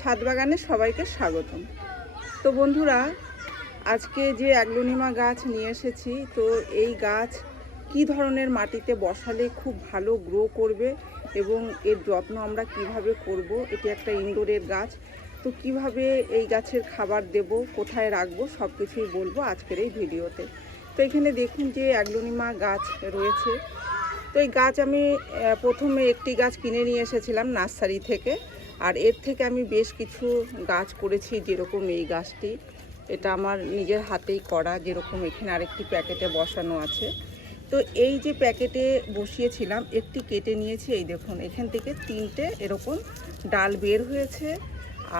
ছাদ বাগানে সবাইকে স্বাগতম। তো বন্ধুরা, আজকে যে অ্যাগ্লোনিমা গাছ নিয়ে এসেছি, তো এই গাছ কি ধরনের মাটিতে বসালে খুব ভালো গ্রো করবে এবং এর যত্ন আমরা কীভাবে করব, এটি একটা ইনডোরের গাছ। তো কীভাবে এই গাছের খাবার দেব, কোথায় রাখব সব কিছুই বলব আজকের এই ভিডিওতে। তো এখানে দেখুন যে অ্যাগ্লোনিমা গাছ রয়েছে। তো এই গাছ আমি প্রথমে একটি গাছ কিনে নিয়ে এসেছিলাম নার্সারি থেকে। আর এর থেকে আমি বেশ কিছু গাছ করেছি যেরকম এই গাছটি। এটা আমার নিজের হাতেই করা, যেরকম এখানে আরেকটি প্যাকেটে বসানো আছে। তো এই যে প্যাকেটে বসিয়েছিলাম, একটি কেটে নিয়েছি, এই দেখুন, এখান থেকে তিনটে এরকম ডাল বের হয়েছে।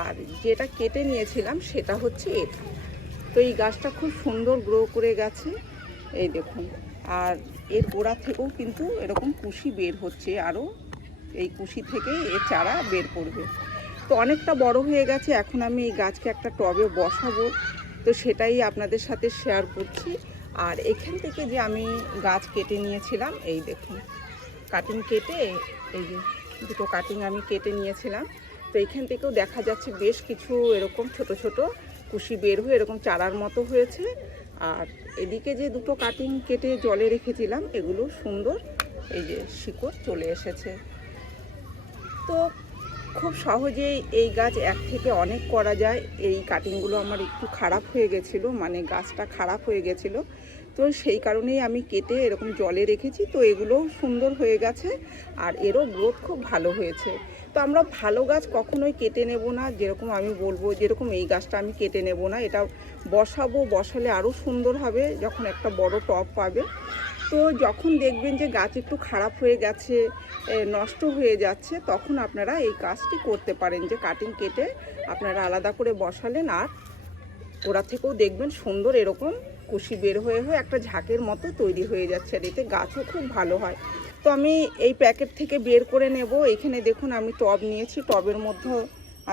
আর যেটা কেটে নিয়েছিলাম, সেটা হচ্ছে এটা। তো এই গাছটা খুব সুন্দর গ্রো করে গেছে, এই দেখুন। আর এর গোড়া থেকেও কিন্তু এরকম কুশি বের হচ্ছে, আরও এই কুশি থেকে এর চারা বের করবে। তো অনেকটা বড় হয়ে গেছে, এখন আমি এই গাছকে একটা টবে বসাবো। তো সেটাই আপনাদের সাথে শেয়ার করছি। আর এখান থেকে যে আমি গাছ কেটে নিয়েছিলাম, এই দেখুন কাটিং কেটে, এই যে দুটো কাটিং আমি কেটে নিয়েছিলাম। তো এখান থেকেও দেখা যাচ্ছে বেশ কিছু এরকম ছোট ছোট কুশি বের হয়ে এরকম চারার মতো হয়েছে। আর এদিকে যে দুটো কাটিং কেটে জলে রেখেছিলাম, এগুলো সুন্দর, এই যে শিকড় চলে এসেছে। তো খুব সহজেই এই গাছ এক থেকে অনেক করা যায়। এই কাটিংগুলো আমার একটু খারাপ হয়ে গেছিল মানে গাছটা খারাপ হয়ে গেছিল। তো সেই কারণেই আমি কেটে এরকম জলে রেখেছি। তো এগুলোও সুন্দর হয়ে গেছে আর এরও গ্রোথ খুব ভালো হয়েছে। তো আমরা ভালো গাছ কখনোই কেটে নেব না, যেরকম আমি বলব, যেরকম এই গাছটা আমি কেটে নেব না। এটা বসাবো, বসালে আরও সুন্দর হবে যখন একটা বড় টব পাবে। তো যখন দেখবেন যে গাছ একটু খারাপ হয়ে গেছে নষ্ট হয়ে যাচ্ছে, তখন আপনারা এই কাজটি করতে পারেন যে কাটিং কেটে আপনারা আলাদা করে বসালেন আর ওরা থেকেও দেখবেন সুন্দর এরকম কুশি বের হয়ে হয়ে একটা ঝাঁকের মতো তৈরি হয়ে যাচ্ছে আর এতে গাছও খুব ভালো হয়। তো আমি এই প্যাকেট থেকে বের করে নেব। এখানে দেখুন আমি টব নিয়েছি, টবের মধ্যে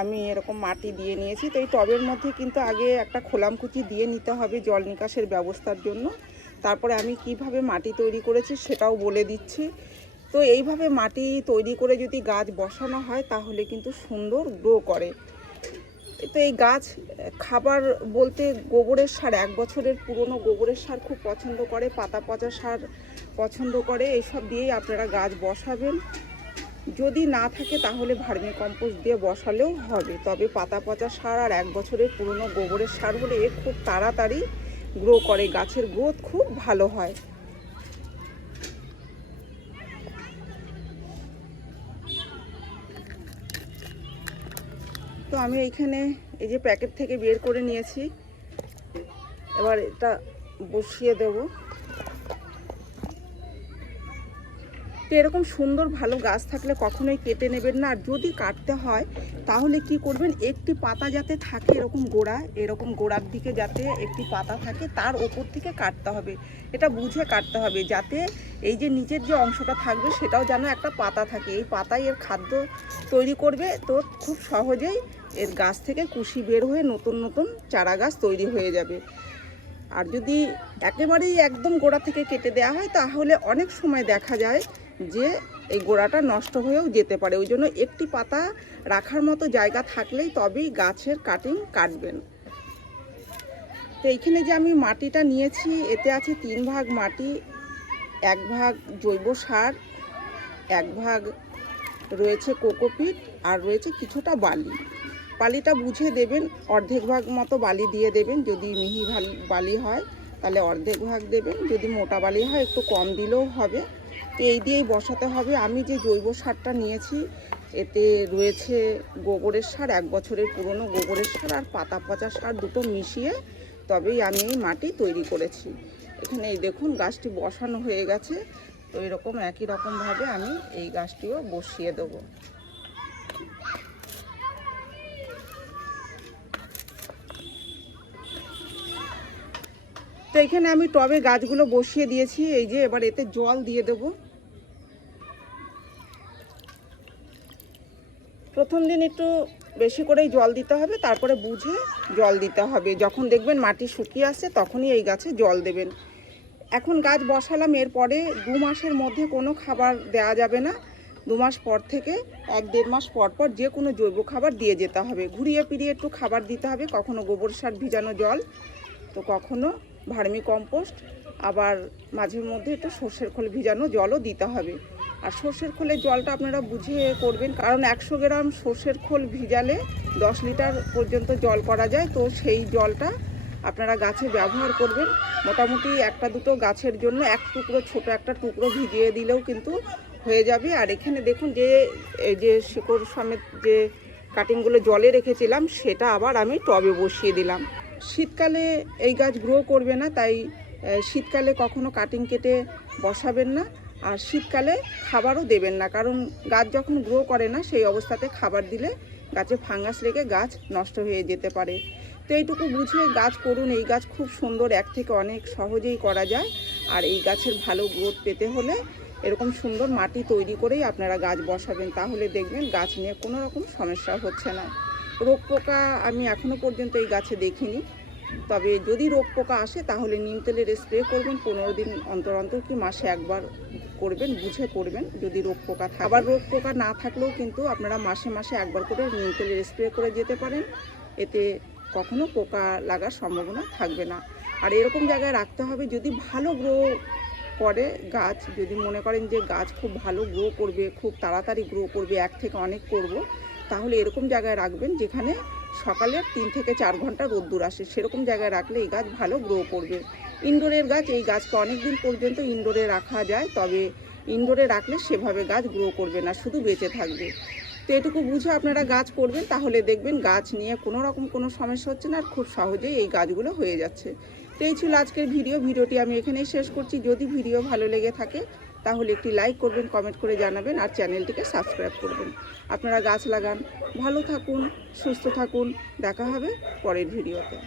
আমি এরকম মাটি দিয়ে নিয়েছি। তো এই টবের মধ্যে কিন্তু আগে একটা খোলামকুচি দিয়ে নিতে হবে জল নিকাশের ব্যবস্থার জন্য। তারপরে আমি কীভাবে মাটি তৈরি করেছি সেটাও বলে দিচ্ছি। তো এইভাবে মাটি তৈরি করে যদি গাছ বসানো হয়, তাহলে কিন্তু সুন্দর গ্রো করে। তো এই গাছ, খাবার বলতে গোবরের সার, এক বছরের পুরনো গোবরের সার খুব পছন্দ করে, পাতা পচা সার পছন্দ করে, এইসব দিয়েই আপনারা গাছ বসাবেন। যদি না থাকে তাহলে ভার্মি কম্পোস্ট দিয়ে বসালেও হবে। তবে পাতা পচা সার আর এক বছরের পুরনো গোবরের সার হলে এ খুব তাড়াতাড়ি গ্রো করে, গাছের গ্রোথ খুব ভালো হয়। তো আমি এইখানে এই যে প্যাকেট থেকে বের করে নিয়েছি। এবার এটা বসিয়ে দেব। তো এরকম সুন্দর ভালো গাছ থাকলে কখনোই কেটে নেবেন না। আর যদি কাটতে হয়, তাহলে কি করবেন? একটি পাতা যাতে থাকে এরকম গোড়া, এরকম গোড়ার দিকে যাতে একটি পাতা থাকে, তার ওপর থেকে কাটতে হবে। এটা বুঝে কাটতে হবে যাতে এই যে নিচের যে অংশটা থাকবে, সেটাও যেন একটা পাতা থাকে। এই পাতাই এর খাদ্য তৈরি করবে তো খুব সহজেই এর গাছ থেকে কুশি বের হয়ে নতুন নতুন চারা গাছ তৈরি হয়ে যাবে। আর যদি একেবারেই একদম গোড়া থেকে কেটে দেওয়া হয়, তাহলে অনেক সময় দেখা যায় যে এই গোড়াটা নষ্ট হয়েও যেতে পারে। ওই জন্য একটি পাতা রাখার মতো জায়গা থাকলেই তবেই গাছের কাটিং কাটবেন। তো এইখানে যে আমি মাটিটা নিয়েছি, এতে আছে তিন ভাগ মাটি, এক ভাগ জৈব সার, এক ভাগ রয়েছে কোকোপিট আর রয়েছে কিছুটা বালি। বালিটা বুঝে দেবেন, অর্ধেক ভাগ মতো বালি দিয়ে দেবেন। যদি মিহি বালি হয়, তাহলে অর্ধেক ভাগ দেবেন। যদি মোটা বালি হয়, একটু কম দিলেও হবে। তো এই দিয়েই বসাতে হবে। আমি যে জৈব সারটা নিয়েছি, এতে রয়েছে গোবরের সার, এক বছরের পুরনো গোবরের সার আর পাতা পচা সার দুটো মিশিয়ে তবেই আমি এই মাটি তৈরি করেছি। এখানে এই দেখুন গাছটি বসানো হয়ে গেছে, তো এরকম একই রকমভাবে আমি এই গাছটিও বসিয়ে দেবো। তো এখানে আমি টবে গাছগুলো বসিয়ে দিয়েছি, এই যে এবার এতে জল দিয়ে দেব। প্রথম দিন একটু বেশি করেই জল দিতে হবে, তারপরে বুঝে জল দিতে হবে। যখন দেখবেন মাটি শুকিয়ে আসছে, তখনই এই গাছে জল দেবেন। এখন গাছ বসালাম, এরপরে দু মাসের মধ্যে কোনো খাবার দেওয়া যাবে না। দু মাস পর থেকে, এক দেড় মাস পর পর যে কোনো জৈব খাবার দিয়ে যেতে হবে। ঘুরিয়ে ফিরিয়ে একটু খাবার দিতে হবে, কখনো গোবর সার ভিজানো জল, তো কখনো ভার্মি কম্পোস্ট, আবার মাঝে মধ্যে একটু সর্ষের খোল ভিজানো জলও দিতে হবে। আর সর্ষের খোলের জলটা আপনারা বুঝে করবেন, কারণ একশো গ্রাম সর্ষের খোল ভিজালে দশ লিটার পর্যন্ত জল করা যায়, তো সেই জলটা আপনারা গাছে ব্যবহার করবেন। মোটামুটি একটা দুটো গাছের জন্য এক টুকরো, ছোট একটা টুকরো ভিজিয়ে দিলেও কিন্তু হয়ে যাবে। আর এখানে দেখুন যে, এই যে শিকড় সমেত যে কাটিংগুলো জলে রেখেছিলাম, সেটা আবার আমি টবে বসিয়ে দিলাম। শীতকালে এই গাছ গ্রো করবে না, তাই শীতকালে কখনো কাটিং কেটে বসাবেন না আর শীতকালে খাবারও দেবেন না, কারণ গাছ যখন গ্রো করে না, সেই অবস্থাতে খাবার দিলে গাছে ফাঙ্গাস লেগে গাছ নষ্ট হয়ে যেতে পারে। তো এইটুকু বুঝে গাছ করুন, এই গাছ খুব সুন্দর, এক থেকে অনেক সহজেই করা যায়। আর এই গাছের ভালো গ্রোথ পেতে হলে এরকম সুন্দর মাটি তৈরি করেই আপনারা গাছ বসাবেন, তাহলে দেখবেন গাছ নিয়ে কোনো রকম সমস্যা হচ্ছে না। রোগ পোকা আমি এখনও পর্যন্ত এই গাছে দেখিনি। তবে যদি রোগ পোকা আসে, তাহলে নিম তেলের স্প্রে করবেন, পনেরো দিন অন্তর অন্তর কি মাসে একবার করবেন, বুঝে করবেন যদি রোগ পোকা থাকে। আবার রোগ পোকা না থাকলেও কিন্তু আপনারা মাসে মাসে একবার করে নিম তেলের স্প্রে করে যেতে পারেন। এতে কখনো পোকা লাগার সম্ভাবনা থাকবে না। আর এরকম জায়গায় রাখতে হবে, যদি ভালো গ্রো করে গাছ, যদি মনে করেন যে গাছ খুব ভালো গ্রো করবে, খুব তাড়াতাড়ি গ্রো করবে, এক থেকে অনেক করব তাহলে এরকম জায়গায় রাখবেন যেখানে সকালে তিন থেকে চার ঘণ্টা রোদ্দুর আসে। সেরকম জায়গায় রাখলে এই গাছ ভালো গ্রো করবে। ইনডোরের গাছ, এই গাছকে অনেক দিন পর্যন্ত ইনডোরে রাখা যায়, তবে ইনডোরে রাখলে সেভাবে গাছ গ্রো করবে না, শুধু বেঁচে থাকবে। তো এটুকু বুঝে আপনারা গাছ করবেন, তাহলে দেখবেন গাছ নিয়ে কোনো রকম কোনো সমস্যা হচ্ছে না আর খুব সহজেই এই গাছগুলো হয়ে যাচ্ছে। তো এই ছিল আজকের ভিডিও। ভিডিওটি আমি এখানেই শেষ করছি। যদি ভিডিও ভালো লেগে থাকে তাহলে একটি লাইক করবেন কমেন্ট করে জানাবেন আর চ্যানেলটিকে সাবস্ক্রাইব করবেন। আপনারা গাছ লাগান, ভালো থাকুন, সুস্থ থাকুন, দেখা হবে পরের ভিডিওতে